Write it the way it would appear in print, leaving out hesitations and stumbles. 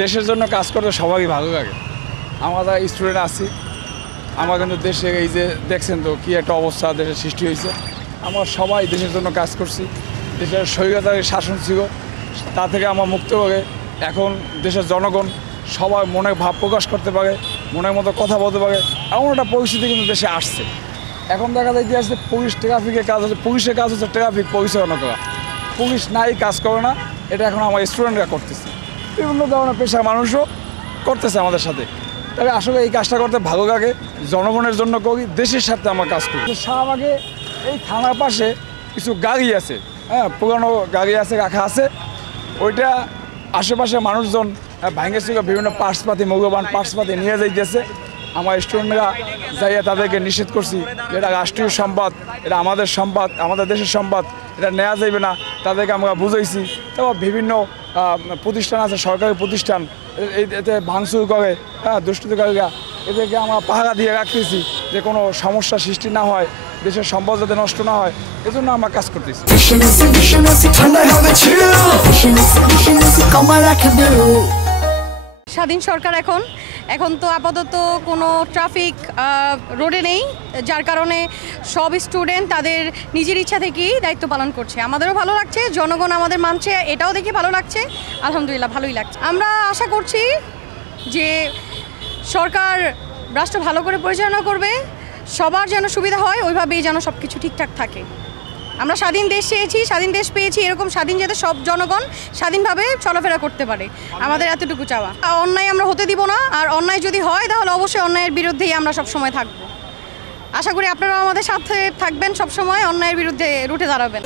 দেশের জন্য কাজ করতে সবারই ভালো লাগে। আমরা যারা স্টুডেন্ট আছি, আমরা কিন্তু দেশে এই যে দেখছেন তো কী একটা অবস্থা দেশের সৃষ্টি হয়েছে। আমরা সবাই দেশের জন্য কাজ করছি। দেশের স্বৈরাচারী শাসন ছিল, তা থেকে আমরা মুক্ত হয়ে এখন দেশের জনগণ সবাই মনে ভাব প্রকাশ করতে পারে, মনের মতো কথা বলতে পারে, এমন একটা পরিস্থিতি কিন্তু দেশে আসছে। এখন দেখা যায় যে আসছে পুলিশ ট্রাফিকের কাজ হচ্ছে, পুলিশের কাজ হচ্ছে ট্রাফিক পরিচালনা করা। পুলিশ নাই কাজ করে না, এটা এখন আমার স্টুডেন্টরা করতেছে, বিভিন্ন ধরনের পেশার মানুষও করতেছে আমাদের সাথে। তবে আসলে এই কাজটা করতে ভালো লাগে, জনগণের জন্য করি, দেশের সাথে আমরা কাজ করি। শাহবাগে এই থানার পাশে কিছু গাড়ি আছে, হ্যাঁ, পুরানো গাড়ি আছে, রাখা আছে। ওইটা আশেপাশে মানুষজন ভাঙে ছিল, বিভিন্ন পার্টসপাতি, মূল্যবান পার্টসপাতি নিয়ে যাইতেছে। আমার স্টুডেন্টরা যাইয়া তাদেরকে নিষেধ করছি, এটা রাষ্ট্রীয় সম্পদ, এটা আমাদের সম্পদ, আমাদের দেশের সম্পদ, এটা নেওয়া যাইবে না। তাদেরকে আমরা বুঝাইছি। তারপর বিভিন্ন প্রতিষ্ঠান আছে, সরকারি প্রতিষ্ঠান, এতে ভাঙচুর করে, হ্যাঁ, দুষ্কৃতকারীরা, এদেরকে আমরা পাহারা দিয়ে রাখতেছি যে কোনো সমস্যা সৃষ্টি না হয়, দেশের সম্পদ যাতে নষ্ট না হয়, এজন্য আমরা কাজ করতেছি। স্বাধীন সরকার এখন তো আপাতত কোনো ট্রাফিক রোডে নেই, যার কারণে সব স্টুডেন্ট তাদের নিজের ইচ্ছা থেকেই দায়িত্ব পালন করছে। আমাদেরও ভালো লাগছে, জনগণ আমাদের মানছে, এটাও দেখে ভালো লাগছে। আলহামদুলিল্লাহ, ভালোই লাগছে। আমরা আশা করছি যে সরকার রাষ্ট্র ভালো করে পরিচালনা করবে, সবার যেন সুবিধা হয়, ওইভাবেই যেন সব কিছু ঠিকঠাক থাকে। আমরা স্বাধীন দেশ চেয়েছি, স্বাধীন দেশ পেয়েছি, এরকম স্বাধীন যাতে সব জনগণ স্বাধীনভাবে চলাফেরা করতে পারে, আমাদের এতটুকু চাওয়া। অন্যায় আমরা হতে দিব না, আর অন্যায় যদি হয় তাহলে অবশ্যই অন্যায়ের বিরুদ্ধেই আমরা সবসময় থাকবো। আশা করি আপনারাও আমাদের সাথে থাকবেন, সবসময় অন্যায়ের বিরুদ্ধে রুখে দাঁড়াবেন।